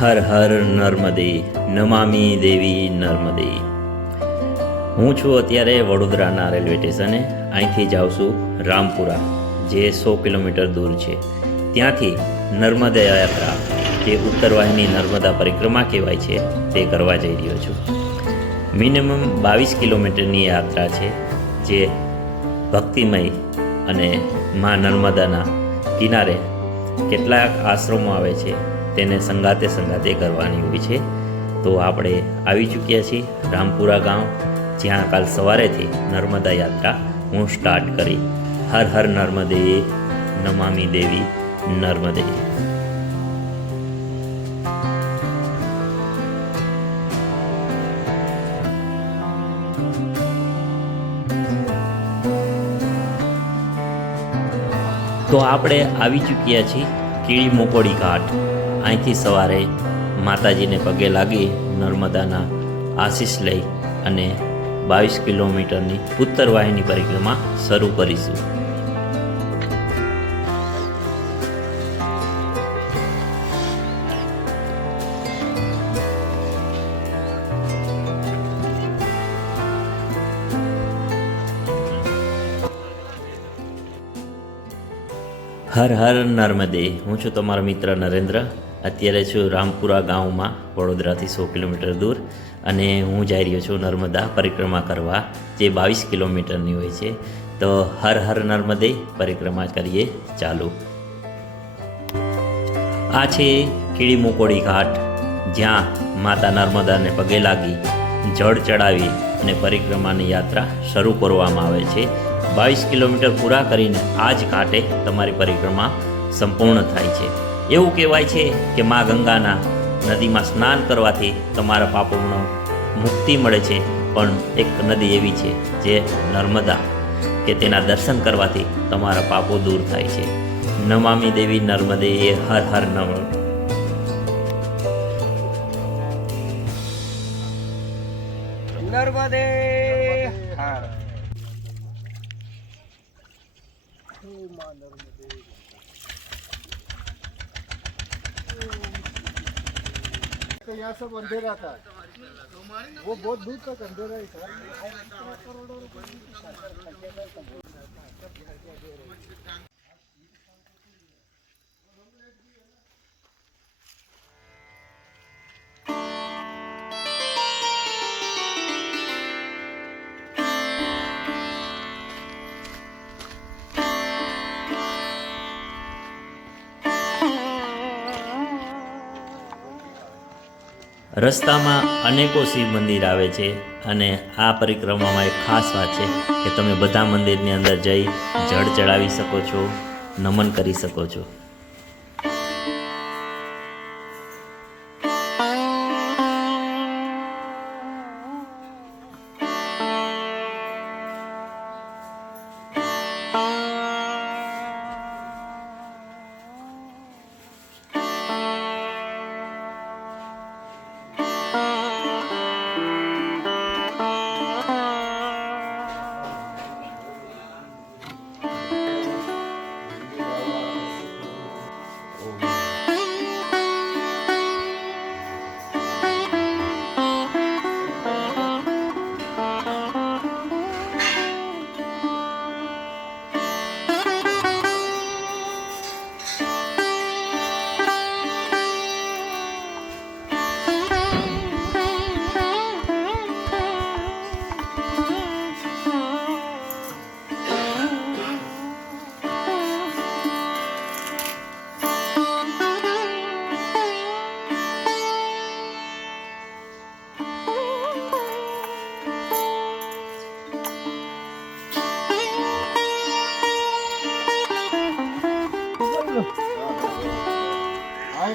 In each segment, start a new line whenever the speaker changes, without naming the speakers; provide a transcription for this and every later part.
હર હર નર્મદે, નમામી દેવી નર્મદે. હું છું અત્યારે વડોદરાના રેલવે સ્ટેશને, અહીંથી જાઉં છું રામપુરા, જે સો કિલોમીટર દૂર છે. ત્યાંથી નર્મદા યાત્રા, જે ઉત્તરવાહિની નર્મદા પરિક્રમા કહેવાય છે, તે કરવા જઈ રહ્યો છું. મિનિમમ બાવીસ કિલોમીટરની યાત્રા છે, જે ભક્તિમય અને મા નર્મદાના કિનારે કેટલાક આશ્રમો આવે છે તેને સંગાતે સંગાતે કરવાની હોય છે. તો આપણે આવી ચૂક્યા છીએ રામપુરા ગામ, જ્યાં કાલ સવારેથી નર્મદા યાત્રા હું સ્ટાર્ટ કરી. હર હર નર્મદે, નમામી દેવી, નર્મદે. તો આપણે આવી ચૂક્યા છીએ કીડી મોકોડી ઘાટ. અહીંથી સવારે માતાજીને પગે લાગી નર્મદાના આશીષ લઈ અને બાવીસ કિલોમીટરની ઉત્તરવાહિની પરિક્રમા શરૂ કરીશું. હર હર નર્મદે, હું છું તમારો મિત્ર નરેન્દ્ર. અત્યારે છું રામપુરા ગામમાં વડોદરાથી સો કિલોમીટર દૂર. અને હું જઈ રહ્યો છું નર્મદા પરિક્રમા કરવા, જે બાવીસ કિલોમીટરની હોય છે. તો હર હર નર્મદે પરિક્રમા કરીએ ચાલુ. આ છે કીડી મુકોડી ઘાટ. જ્યાં માતા નર્મદાને પગે લાગી જળ ચડાવી અને પરિક્રમાની યાત્રા શરૂ કરવામાં આવે છે. બાવીસ કિલોમીટર પૂરા કરીને આ જ ઘાટે તમારી પરિક્રમા સંપૂર્ણ થાય છે. એવું કહેવાય છે કે મા ગંગાના નદીમાં સ્નાન કરવાથી તમારા પાપોનો મુક્તિ મળે છે પણ એક નદી એવી છે જે નર્મદા કે તેના દર્શન કરવાથી તમારા પાપો દૂર થાય છે. નમામી દેવી નર્મદે એ હર હર નમ.
નર્મદે હા.
तो यहाँ सब अंधेरा था वो बहुत दूर तक अंधेरा ही था
રસ્તામાં અનેકો શિવ મંદિર આવે છે અને આ પરિક્રમામાં એક ખાસ વાત છે કે તમે બધા મંદિરની અંદર જઈ જળ ચડાવી શકો છો, નમન કરી શકો છો.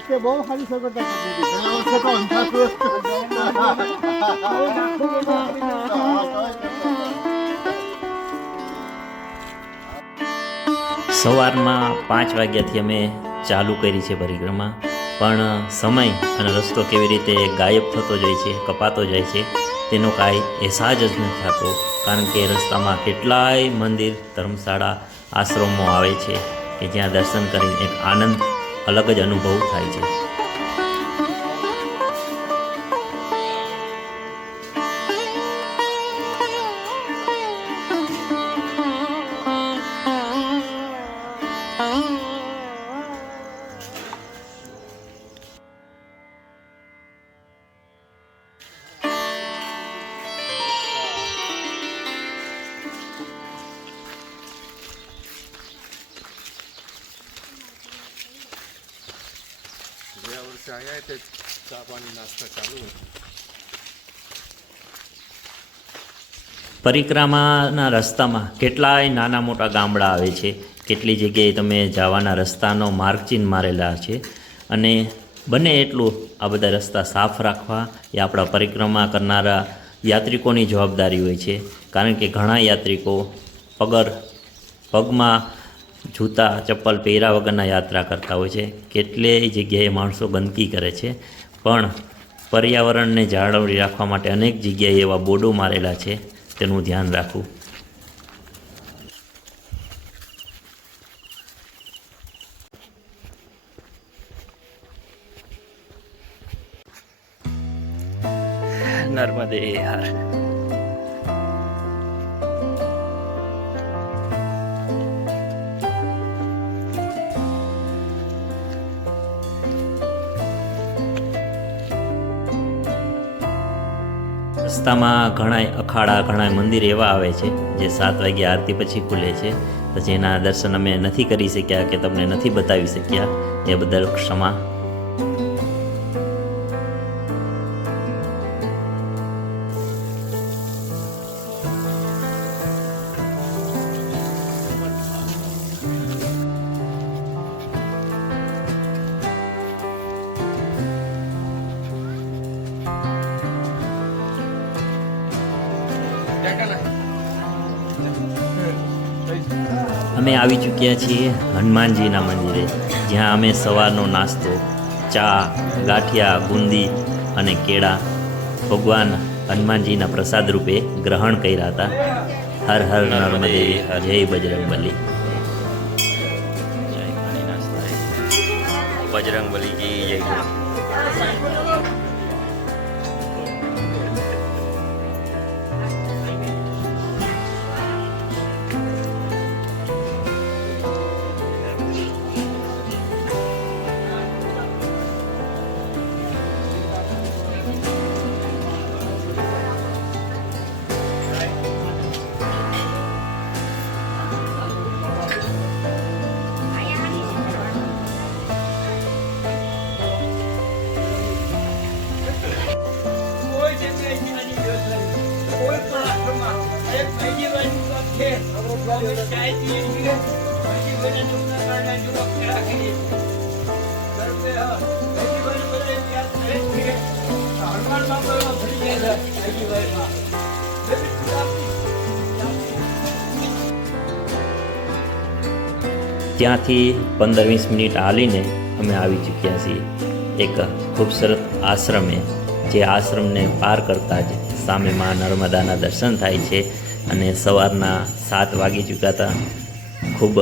વખતે બહુ સારી
સવારમાં પાંચ વાગ્યાથી અમે ચાલુ કરી છે પરિક્રમા, પણ સમય અને રસ્તો કેવી રીતે ગાયબ થતો જાય છે, કપાતો જાય છે, તેનો કાંઈ અહેસાસ જ નથી થતો, કારણ કે રસ્તામાં કેટલાય મંદિર, ધર્મશાળા, આશ્રમો આવે છે, કે જ્યાં દર્શન કરીને એક આનંદ અલગ જ અનુભવ થાય છે.
તે ચા પાણી નાસ્તા ચાલુ
પરિક્રમાના રસ્તામાં કેટલાય નાના મોટા ગામડા આવે છે. કેટલી જગ્યાએ તમે જવાના રસ્તાનો માર્ગચિહ્ન મારેલા છે. અને બને એટલું આ બધા રસ્તા સાફ રાખવા એ આપણા પરિક્રમા કરનારા યાત્રિકોની જવાબદારી હોય છે. કારણ કે ઘણા યાત્રિકો પગર પગમાં જૂતા, ચપ્પલ પહેર્યા વગરના યાત્રા કરતા હોય છે. કેટલીય જગ્યાએ માણસો ગંદકી કરે છે. પણ પર્યાવરણને જાળવણી રાખવા માટે અનેક જગ્યાએ એવા બોર્ડો મારેલા છે. તેનું ધ્યાન રાખવું. નર્મદે હર રસ્તામાં ઘણાય અખાડા, ઘણાય મંદિર એવા આવે છે, જે સાત વાગે આરતી પછી ખુલે છે. તો જેના દર્શન અમે નથી કરી શક્યા કે તમને નથી બતાવી શક્યા. એ બદલ ક્ષમા અમે આવી ચૂક્યા છીએ હનુમાનજીના મંદિરે જ્યાં અમે સવારનો નાસ્તો ચા ગાંઠિયા બુંદી અને કેળા ભગવાન હનુમાનજીના પ્રસાદ રૂપે ગ્રહણ કર્યા હતા. હર હર નર્મદે જય બજરંગબલી. બજરંગબલી કી જય ત્યાંથી પંદર વીસ મિનિટ હાલીને અમે આવી ચૂક્યા છીએ એક ખૂબસૂરત આશ્રમે. જે આશ્રમને પાર કરતાં જ સામે માં નર્મદાના દર્શન થાય છે. અને સવારના સાત વાગી ચૂક્યા હતા. ખૂબ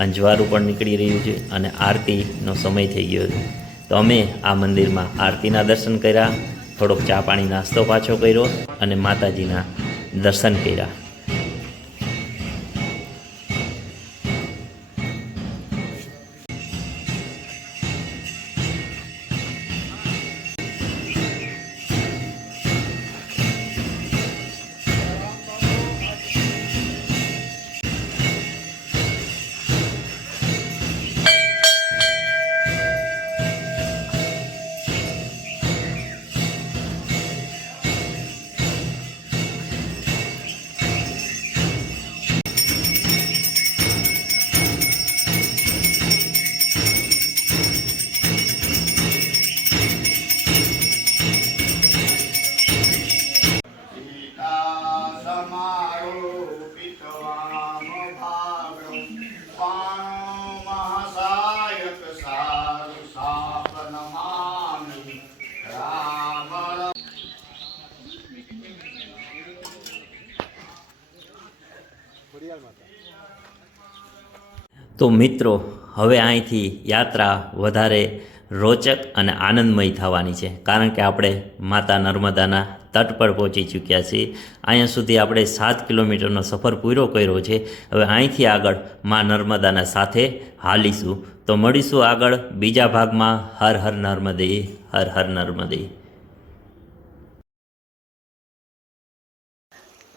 અંજવારું પણ નીકળી રહ્યું છે અને આરતીનો સમય થઈ ગયો છે. તો અમે આ મંદિરમાં આરતીના દર્શન કર્યા, થોડોક ચા પાણી નાસ્તો પાછો કર્યો અને માતાજીના દર્શન કર્યા. તો મિત્રો, હવે અહીંથી યાત્રા વધારે રોચક અને આનંદમય થવાની છે. કારણ કે આપણે માતા નર્મદાના તટ પર પહોંચી ચૂક્યા છીએ. અહીંયા સુધી આપણે સાત કિલોમીટરનો સફર પૂરો કર્યો છે. હવે અહીંથી આગળ મા નર્મદાના સાથે હાલીશું. તો મળીશું આગળ બીજા ભાગમાં. હર હર નર્મદે, હર હર નર્મદે.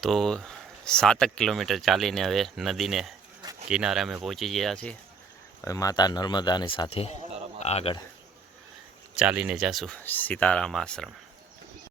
તો સાતક કિલોમીટર ચાલીને હવે નદીને કિનારે અમે પહોંચી ગયા છીએ. હવે માતા નર્મદાની સાથે આગળ ચાલીને જશું સીતારામ આશ્રમ.